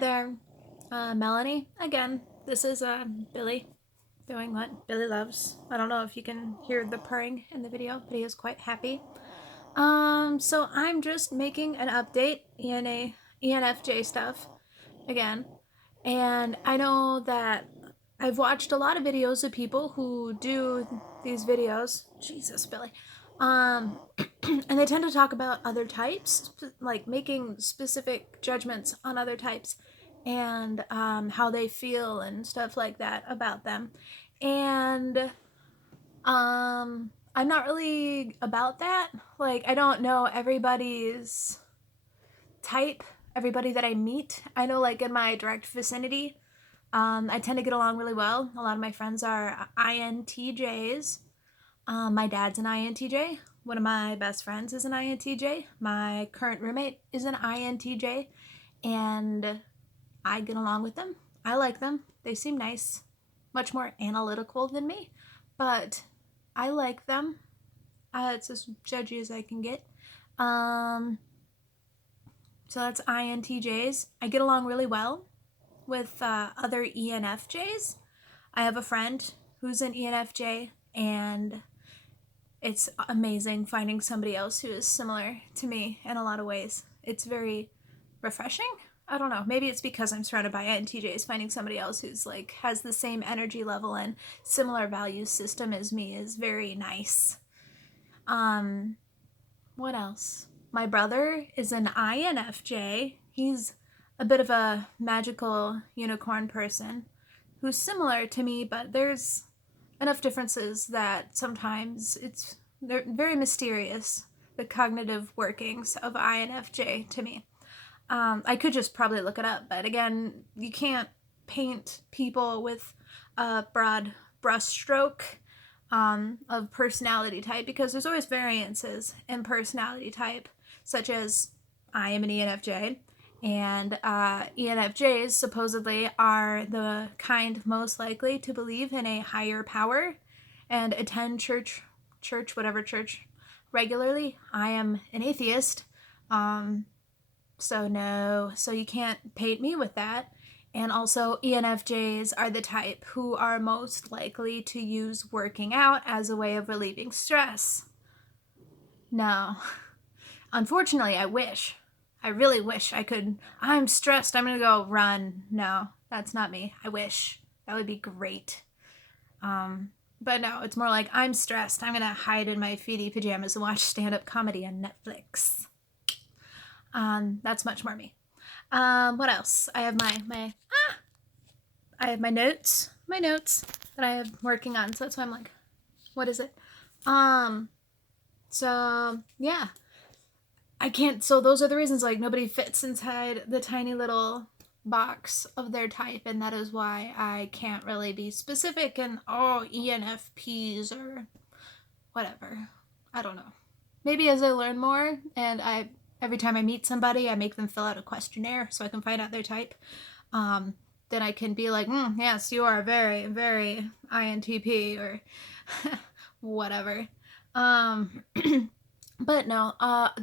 there, Melanie. Again, this is Billy doing what Billy loves. I don't know if you can hear the purring in the video, but he is quite happy. So I'm just making an update, ENFJ stuff again. And I know that I've watched a lot of videos of people who do these videos. Jesus, Billy. Um, and they tend to talk about other types, like making specific judgments on other types and how they feel and stuff like that about them. And I'm not really about that. Like, I don't know everybody's type, everybody that I meet. I know, like, in my direct vicinity, I tend to get along really well. A lot of my friends are INTJs. My dad's an INTJ. One of my best friends is an INTJ. My current roommate is an INTJ. And I get along with them. I like them. They seem nice. Much more analytical than me. But I like them. It's as judgy as I can get. So that's INTJs. I get along really well with other ENFJs. I have a friend who's an ENFJ, and it's amazing finding somebody else who is similar to me in a lot of ways. It's very refreshing. I don't know. Maybe it's because I'm surrounded by INTJs. Finding somebody else who's like has the same energy level and similar value system as me is very nice. What else? My brother is an INFJ. He's a bit of a magical unicorn person who's similar to me, but there's enough differences that sometimes they're very mysterious, the cognitive workings of INFJ to me. I could just probably look it up, but again, you can't paint people with a broad brushstroke of personality type because there's always variances in personality type, such as I am an ENFJ, and ENFJs supposedly are the kind most likely to believe in a higher power and attend church, whatever church, regularly. I am an atheist, so no, so you can't paint me with that. And also, ENFJs are the type who are most likely to use working out as a way of relieving stress. No. Unfortunately, I really wish I could. I'm stressed, I'm gonna go run. No, that's not me. I wish. That would be great. But no, it's more like I'm stressed. I'm gonna hide in my feety pajamas and watch stand-up comedy on Netflix. That's much more me. What else? I have I have my notes that I am working on. So that's why I'm like, what is it? So yeah, I can't. So those are the reasons. Like nobody fits inside the tiny little box of their type, and that is why I can't really be specific and ENFPs or whatever. I don't know. Maybe as I learn more, and every time I meet somebody, I make them fill out a questionnaire so I can find out their type. Then I can be like, yes, you are very, very INTP or whatever. But no,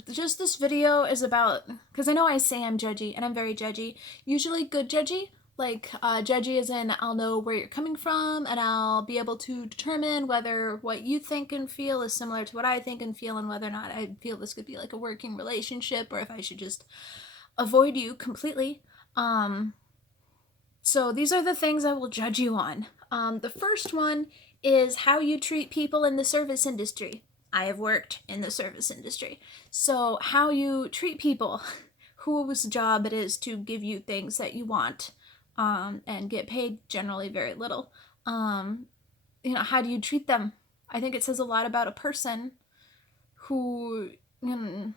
just this video is about, because I know I say I'm judgy, and I'm very judgy. Usually good judgy. Like, judgy as in I'll know where you're coming from, and I'll be able to determine whether what you think and feel is similar to what I think and feel, and whether or not I feel this could be like a working relationship, or if I should just avoid you completely. So these are the things I will judge you on. The first one is how you treat people in the service industry. I have worked in the service industry. So how you treat people, whose job it is to give you things that you want, and get paid generally very little. How do you treat them? I think it says a lot about a person who, on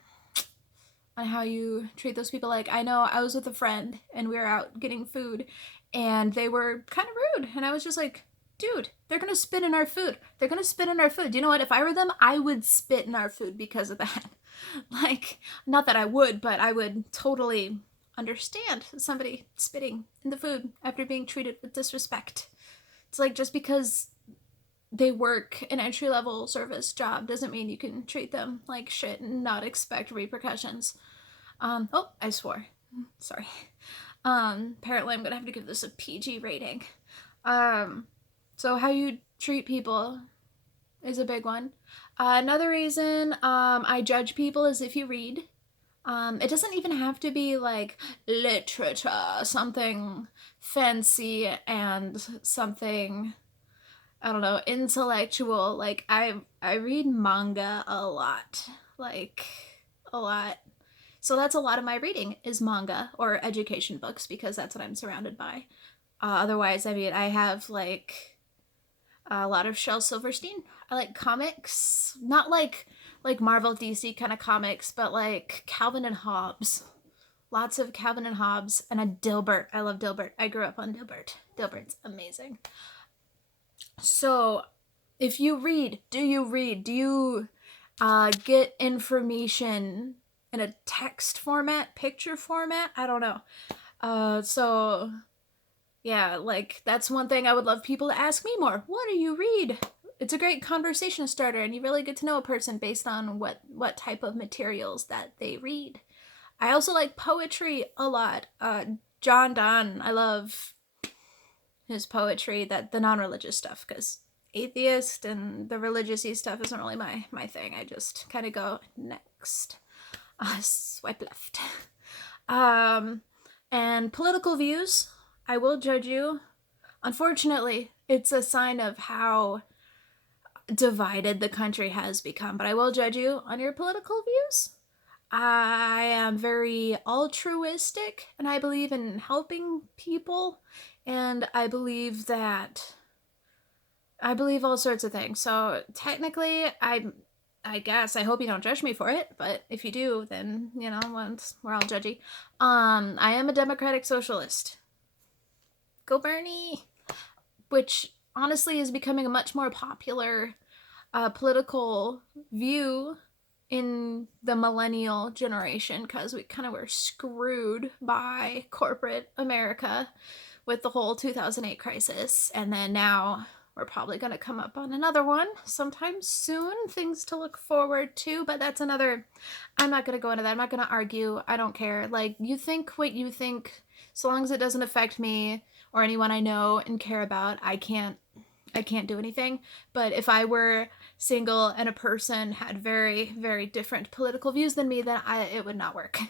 how you treat those people. Like, I know I was with a friend and we were out getting food and they were kind of rude. And I was just like, dude, they're going to spit in our food. They're going to spit in our food. Do you know what? If I were them, I would spit in our food because of that. Like, not that I would, but I would totally understand somebody spitting in the food after being treated with disrespect. It's like, just because they work an entry-level service job doesn't mean you can treat them like shit and not expect repercussions. I swore. Sorry. Apparently I'm gonna have to give this a PG rating. So how you treat people is a big one. Another reason I judge people is if you read. It doesn't even have to be like literature, something fancy and something, I don't know, intellectual. Like I read manga a lot. Like a lot. So that's a lot of my reading is manga or education books because that's what I'm surrounded by. Otherwise, I mean, I have like a lot of Shel Silverstein. I like comics, not like Marvel DC kind of comics, but like Calvin and Hobbes. Lots of Calvin and Hobbes and a Dilbert. I love Dilbert. I grew up on Dilbert. Dilbert's amazing. So, if you read, do you read? Do you get information in a text format, picture format? I don't know. So yeah, like that's one thing I would love people to ask me more. What do you read? It's a great conversation starter, and you really get to know a person based on what type of materials that they read. I also like poetry a lot. John Donne, I love his poetry, that the non-religious stuff, because atheist and the religious-y stuff isn't really my thing. I just kind of go next. Swipe left. And political views, I will judge you. Unfortunately, it's a sign of how divided the country has become, but I will judge you on your political views. I am very altruistic and I believe in helping people, and I believe all sorts of things. So technically, I guess I hope you don't judge me for it, but if you do, then you know we're all judgy. I am a democratic socialist. Go Bernie! Which honestly is becoming a much more popular political view in the millennial generation because we kind of were screwed by corporate America with the whole 2008 crisis, and then now we're probably going to come up on another one sometime soon. Things to look forward to, but that's another. I'm not going to go into that. I'm not going to argue. I don't care. Like, you think what you think, so long as it doesn't affect me or anyone I know and care about, I can't do anything. But if I were single and a person had very, very different political views than me, then it would not work.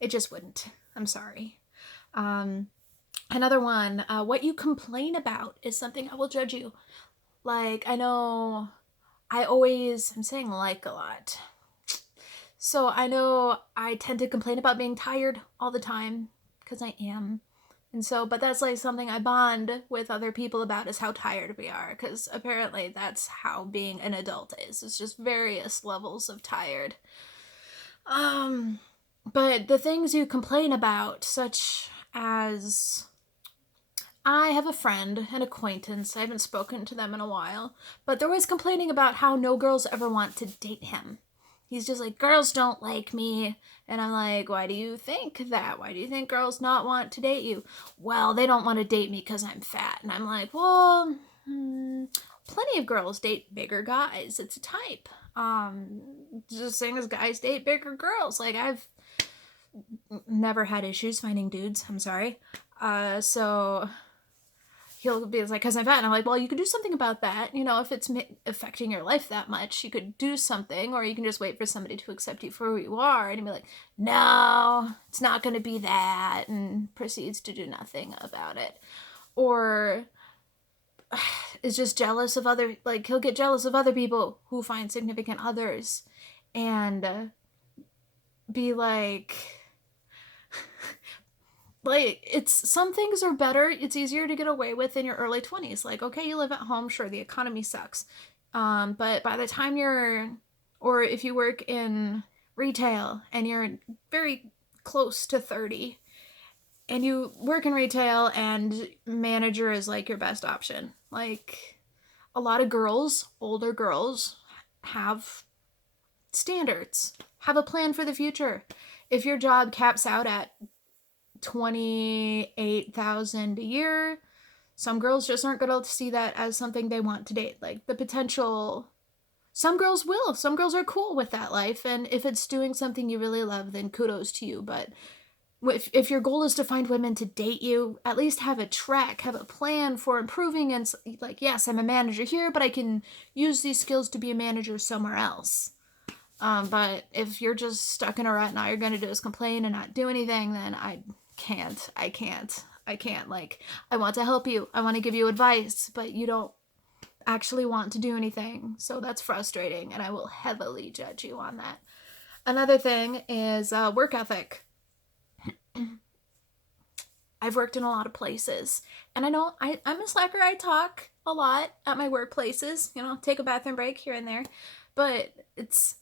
It just wouldn't. I'm sorry. Another one, what you complain about is something I will judge you. Like, I know I'm saying like a lot. So I know I tend to complain about being tired all the time, because I am. And so, but that's like something I bond with other people about, is how tired we are, because apparently that's how being an adult is. It's just various levels of tired. But the things you complain about, such as, I have a friend, an acquaintance, I haven't spoken to them in a while, but they're always complaining about how no girls ever want to date him. He's just like, girls don't like me. And I'm like, why do you think that? Why do you think girls not want to date you? Well, they don't want to date me because I'm fat. And I'm like, well, plenty of girls date bigger guys. It's a type. Just same as guys date bigger girls. Like, I've never had issues finding dudes. I'm sorry. So he'll be like, because I'm fat. And I'm like, well, you could do something about that. You know, if it's affecting your life that much, you could do something, or you can just wait for somebody to accept you for who you are. And he'd be like, no, it's not going to be that, and proceeds to do nothing about it. Or is just jealous of he'll get jealous of other people who find significant others and be like, it's, some things are better, it's easier to get away with in your early 20s. Like, okay, you live at home, sure, the economy sucks, but by the time or if you work in retail and you're very close to 30 and you work in retail and manager is like your best option. Like, a lot of girls, older girls, have standards, have a plan for the future. If your job caps out at $28,000 a year, some girls just aren't going to see that as something they want to date. Like, the potential, some girls will. Some girls are cool with that life, and if it's doing something you really love, then kudos to you. But if your goal is to find women to date you, at least have a track, have a plan for improving. And like, yes, I'm a manager here, but I can use these skills to be a manager somewhere else. But if you're just stuck in a rut and all you're gonna do is complain and not do anything, then I can't. Like, I want to help you, I want to give you advice, but you don't actually want to do anything. So that's frustrating, and I will heavily judge you on that. Another thing is work ethic. I've worked in a lot of places, and I know I'm a slacker. I talk a lot at my workplaces, take a bathroom break here and there, but it's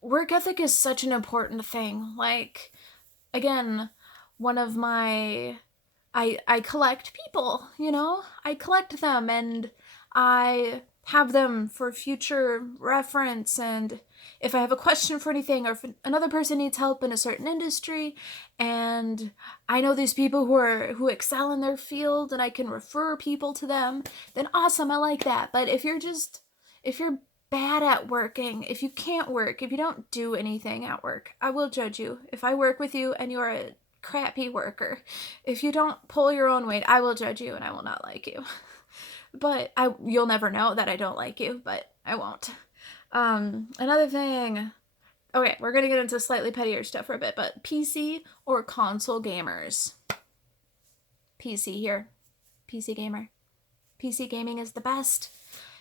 work ethic is such an important thing. Like, again, one of my I collect people, I collect them and I have them for future reference, and if I have a question for anything, or if another person needs help in a certain industry and I know these people who excel in their field and I can refer people to them, then awesome, I like that. But if you're bad at working, if you can't work, if you don't do anything at work, I will judge you. If I work with you and you're a crappy worker, if you don't pull your own weight, I will judge you and I will not like you. But you'll never know that I don't like you, but I won't. Another thing, okay, we're gonna get into slightly pettier stuff for a bit, but PC or console gamers. PC here. PC gamer. PC gaming is the best.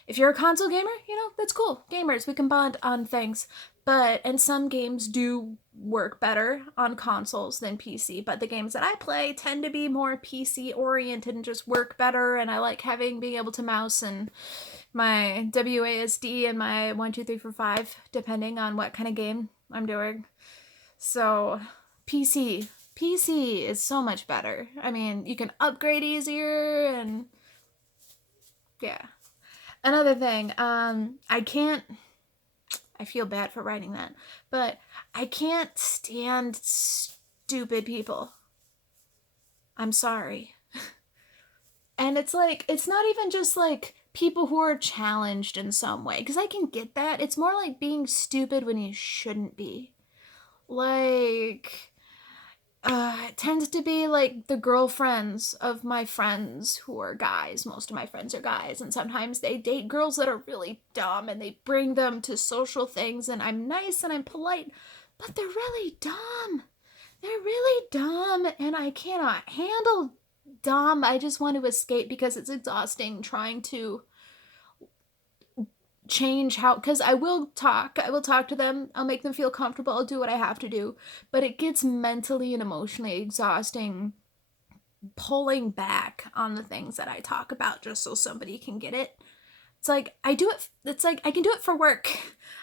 If you're a console gamer, that's cool. Gamers, we can bond on things. And some games do work better on consoles than PC, but the games that I play tend to be more PC oriented and just work better, and I like being able to mouse and my WASD and my 1, 2, 3, 4, 5, depending on what kind of game I'm doing. So PC is so much better. I mean, you can upgrade easier, and yeah. Another thing, I feel bad for writing that, but I can't stand stupid people. I'm sorry. And it's like, it's not even just like people who are challenged in some way, because I can get that. It's more like being stupid when you shouldn't be. Like, it tends to be like the girlfriends of my friends who are guys. Most of my friends are guys, and sometimes they date girls that are really dumb and they bring them to social things, and I'm nice and I'm polite, but they're really dumb. They're really dumb, and I cannot handle dumb. I just want to escape because it's exhausting trying to change because I will talk to them, I'll make them feel comfortable, I'll do what I have to do, but it gets mentally and emotionally exhausting pulling back on the things that I talk about just so somebody can get it. It's like I can do it for work.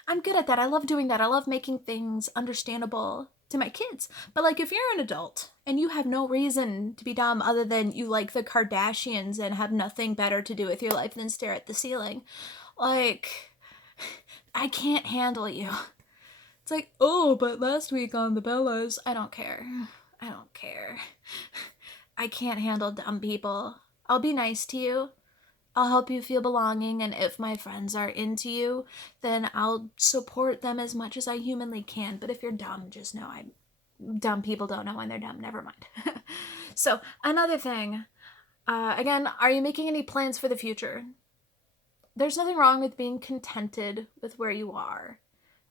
I'm good at that. I love doing that. I love making things understandable to my kids. But like, if you're an adult and you have no reason to be dumb other than you like the Kardashians and have nothing better to do with your life than stare at the ceiling, like, I can't handle you. It's like, oh, but last week on the Bellas, I don't care. I can't handle dumb people. I'll be nice to you. I'll help you feel belonging, and if my friends are into you, then I'll support them as much as I humanly can. But if you're dumb, just know dumb people don't know when they're dumb. Never mind. So, another thing. Again, are you making any plans for the future? There's nothing wrong with being contented with where you are,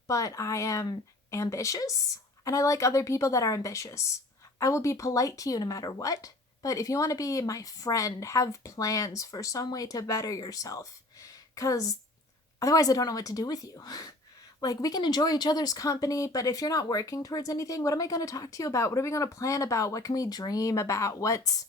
but I am ambitious, and I like other people that are ambitious. I will be polite to you no matter what, but if you want to be my friend, have plans for some way to better yourself, because otherwise I don't know what to do with you. Like, we can enjoy each other's company, but if you're not working towards anything, what am I going to talk to you about? What are we going to plan about? What can we dream about? What's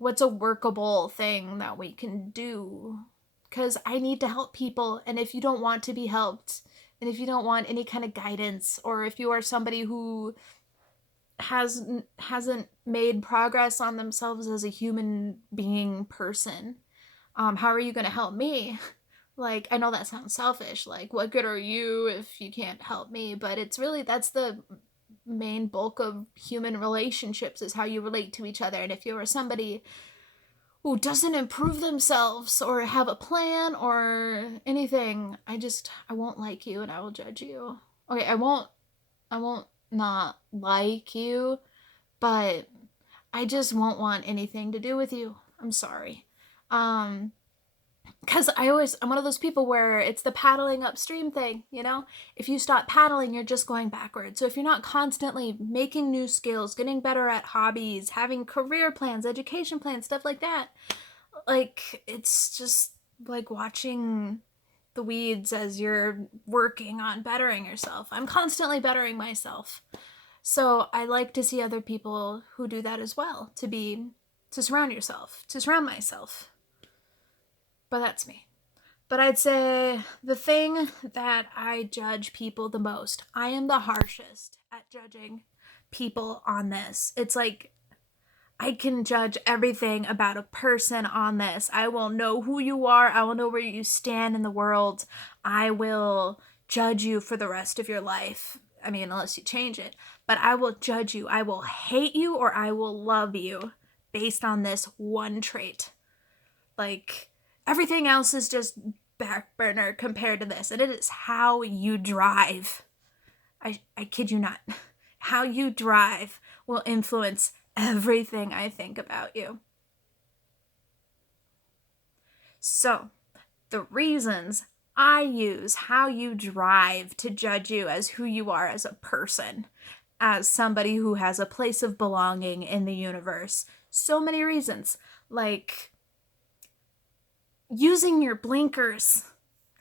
a workable thing that we can do? Because I need to help people, and if you don't want to be helped, and if you don't want any kind of guidance, or if you are somebody who hasn't made progress on themselves as a human being person, how are you going to help me? Like, I know that sounds selfish, like, what good are you if you can't help me? But it's really, that's the main bulk of human relationships, is how you relate to each other. And if you are somebody who doesn't improve themselves or have a plan or anything, I won't like you and I will judge you. Okay, I won't not like you, but I just won't want anything to do with you. I'm sorry. Because I'm one of those people where it's the paddling upstream thing, you know? If you stop paddling, you're just going backwards. So if you're not constantly making new skills, getting better at hobbies, having career plans, education plans, stuff like that, like, it's just like watching the weeds as you're working on bettering yourself. I'm constantly bettering myself. So I like to see other people who do that as well, to surround myself. But that's me. But I'd say the thing that I judge people the most, I am the harshest at judging people on this. It's like I can judge everything about a person on this. I will know who you are. I will know where you stand in the world. I will judge you for the rest of your life. I mean, unless you change it. But I will judge you. I will hate you or I will love you based on this one trait. Like, everything else is just back burner compared to this. And it is how you drive. I kid you not. How you drive will influence everything I think about you. So, the reasons I use how you drive to judge you as who you are as a person, as somebody who has a place of belonging in the universe. So many reasons. Like, using your blinkers.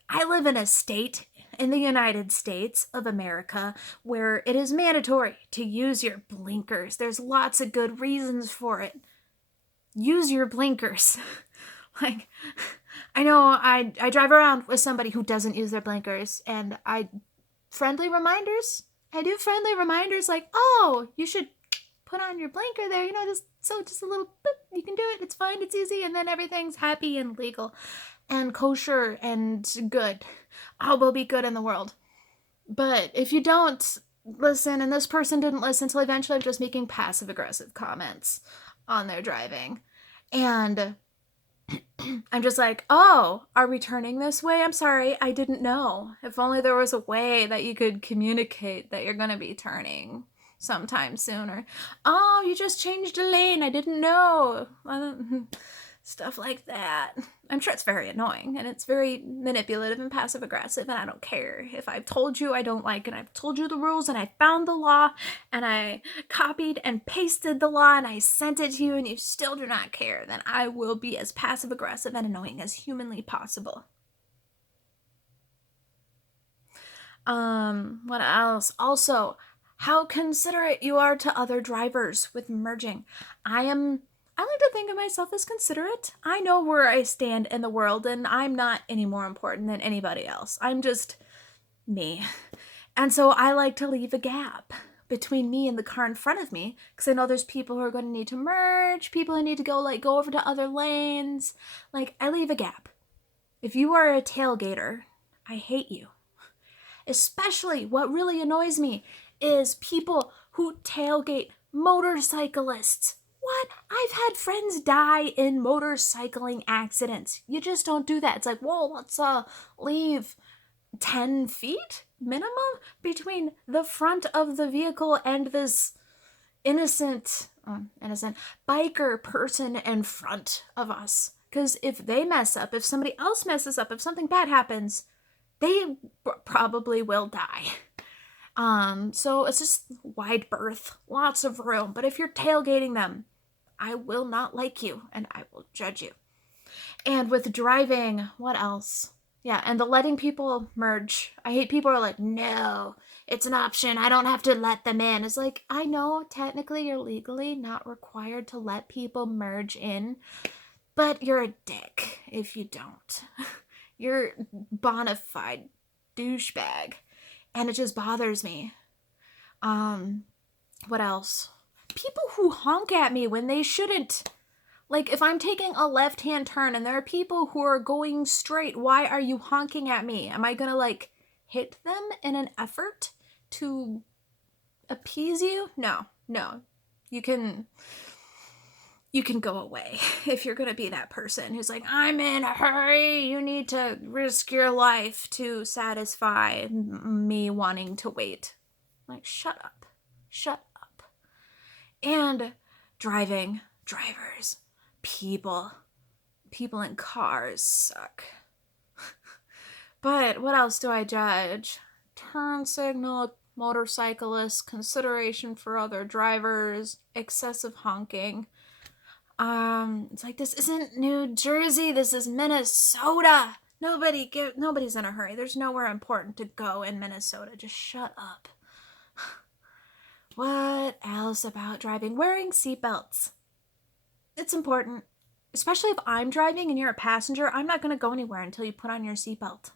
I live in a state in the United States of America where it is mandatory to use your blinkers. There's lots of good reasons for it. Use your blinkers. Like, I know I drive around with somebody who doesn't use their blinkers, and I do friendly reminders like, oh, you should put on your blinker there, just a little boop, you can do it, it's fine, it's easy, and then everything's happy and legal and kosher and good. All will be good in the world. But if you don't listen, and this person didn't listen till eventually I'm just making passive aggressive comments on their driving, and I'm just like, oh, are we turning this way? I'm sorry, I didn't know. If only there was a way that you could communicate that you're going to be turning sometime sooner. Oh, you just changed a lane. I didn't know. Stuff like that. I'm sure it's very annoying, and it's very manipulative and passive aggressive, and I don't care. If I've told you I don't like it, I've told you the rules, and I found the law, and I copied and pasted the law, and I sent it to you, and you still do not care, then I will be as passive aggressive and annoying as humanly possible. What else? Also, how considerate you are to other drivers with merging. I like to think of myself as considerate. I know where I stand in the world, and I'm not any more important than anybody else. I'm just me. And so I like to leave a gap between me and the car in front of me, because I know there's people who are going to need to merge, people who need to go over to other lanes. Like, I leave a gap. If you are a tailgater, I hate you. Especially, what really annoys me is people who tailgate motorcyclists. What? I've had friends die in motorcycling accidents. You just don't do that. It's like, whoa, let's leave 10 feet minimum between the front of the vehicle and this innocent biker person in front of us. Because if they mess up, if somebody else messes up, if something bad happens, they probably will die. So it's just wide berth, lots of room. But if you're tailgating them, I will not like you, and I will judge you. And with driving, what else? Yeah, and the letting people merge. I hate people who are like, no, it's an option. I don't have to let them in. It's like, I know technically you're legally not required to let people merge in, but you're a dick if you don't. You're bona fide douchebag. And it just bothers me. What else? People who honk at me when they shouldn't. Like, if I'm taking a left-hand turn and there are people who are going straight, why are you honking at me? Am I gonna, hit them in an effort to appease you? No. You can go away if you're going to be that person who's like, I'm in a hurry. You need to risk your life to satisfy me wanting to wait. Like, shut up. And drivers, people in cars suck. But what else do I judge? Turn signal, motorcyclists, consideration for other drivers, excessive honking. It's like, this isn't New Jersey, this is Minnesota. Nobody's in a hurry. There's nowhere important to go in Minnesota. Just shut up. What else about driving? Wearing seatbelts. It's important. Especially if I'm driving and you're a passenger, I'm not going to go anywhere until you put on your seatbelt.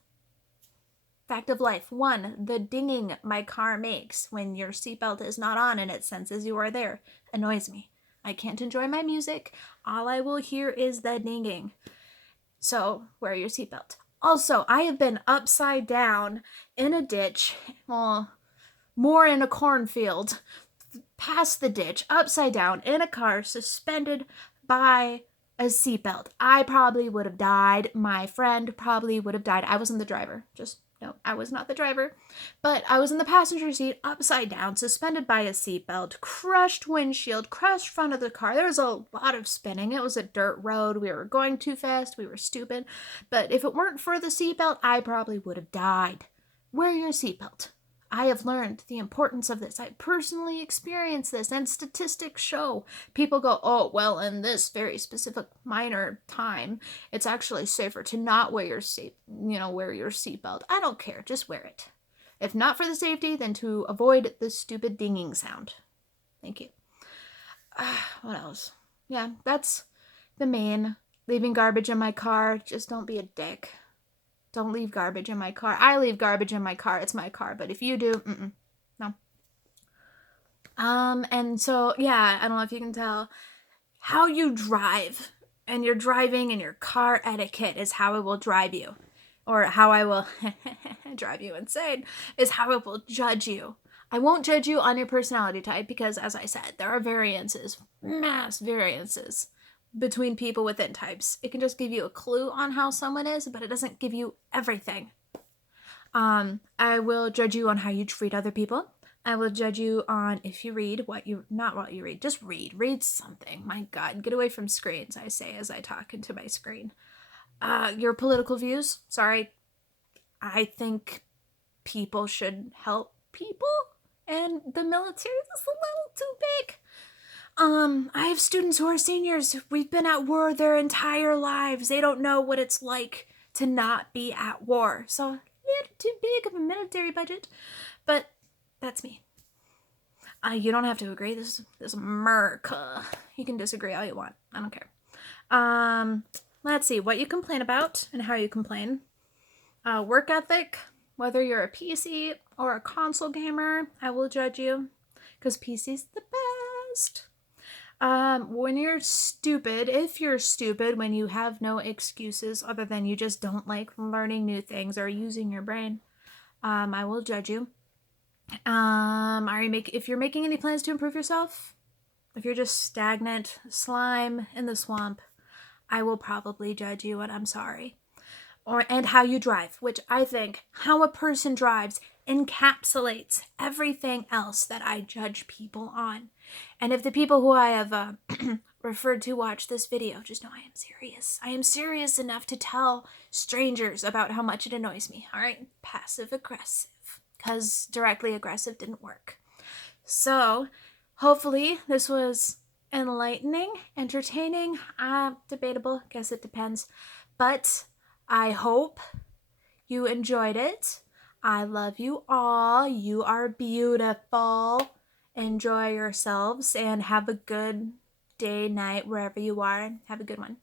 Fact of life. 1, the dinging my car makes when your seatbelt is not on and it senses you are there annoys me. I can't enjoy my music. All I will hear is the dinging. So wear your seatbelt. Also, I have been upside down in a ditch, well, more in a cornfield, past the ditch, upside down in a car, suspended by a seatbelt. I probably would have died. My friend probably would have died. I wasn't the driver. No, I was not the driver. But I was in the passenger seat, upside down, suspended by a seatbelt, crushed windshield, crushed front of the car. There was a lot of spinning. It was a dirt road. We were going too fast. We were stupid. But if it weren't for the seatbelt, I probably would have died. Wear your seatbelt. I have learned the importance of this. I personally experienced this, and statistics show. People go, oh, well, in this very specific minor time, it's actually safer to not wear your seatbelt. I don't care. Just wear it. If not for the safety, then to avoid the stupid dinging sound. Thank you. What else? Yeah, that's the main. Leaving garbage in my car. Just don't be a dick. Don't leave garbage in my car. I leave garbage in my car. It's my car. But if you do, no. And so, yeah, I don't know if you can tell. How you drive and your driving and your car etiquette is how I will drive you. Or how I will drive you insane is how I will judge you. I won't judge you on your personality type because, as I said, there are variances, mass variances between people within types. It can just give you a clue on how someone is, but it doesn't give you everything. I will judge you on how you treat other people. I will judge you on if you read not what you read, just read something. My God, get away from screens, I say as I talk into my screen. Your political views, sorry. I think people should help people, and the military is a little too big. I have students who are seniors. We've been at war their entire lives. They don't know what it's like to not be at war. So, a little too big of a military budget. But that's me. You don't have to agree. This is America. You can disagree all you want. I don't care. Let's see what you complain about and how you complain. Work ethic. Whether you're a PC or a console gamer, I will judge you. Because PC's the best. When you're stupid, if you're stupid, when you have no excuses other than you just don't like learning new things or using your brain, I will judge you. If you're making any plans to improve yourself, if you're just stagnant slime in the swamp, I will probably judge you, and I'm sorry. And how you drive, which I think how a person drives encapsulates everything else that I judge people on. And if the people who I have referred to watch this video, just know I am serious. I am serious enough to tell strangers about how much it annoys me. All right, passive aggressive, because directly aggressive didn't work. So hopefully this was enlightening, entertaining, debatable, guess it depends. But I hope you enjoyed it. I love you all. You are beautiful. Enjoy yourselves and have a good day, night, wherever you are. Have a good one.